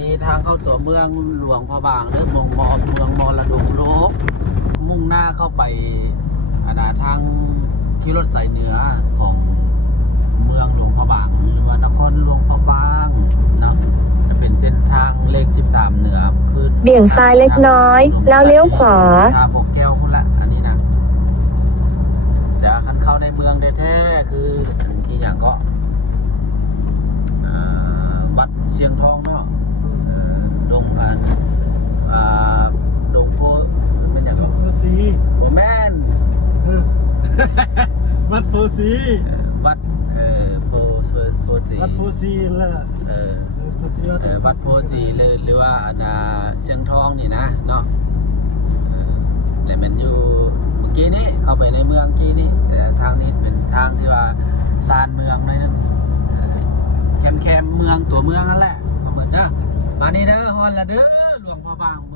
นี่ทางเข้าตัวเมืองหลวงพระบางหรือเมืองมรดกโลกมุ่งหน้าเข้าไปทางที่รถสายเหนือของเมืองหลวงพระบางหรือว่านครหลวงพระบางนะจะเป็นเส้นทางเลข13เหนือคือเบี่ยงซ้ายเล็กน้อยแล้วเลี้ยวขวาทางบอกแก้วคุณละอันนี้นะแต่คันเข้าในเมืองแท้ๆคือที่อย่างก็วัดเชียงทองเนาะดงดงโพเป็นอย่างโพสีโอแมนวัดโพสีวัดโพสีวัดโพสีแล้ววัดโพสีหรือว่าเชียงทองนี่นะเนาะแต่มันอยู่เมื่อกี้นี้เข้าไปในเมืองกี้นี้แต่ทางนี้เป็นทางที่ว่าซานเมืองเลยนะแคมเมืองตัวเมืองนั่นแหละเหมือนนะมานี่เด้อฮอนละเด้อหลวงพระบางเมื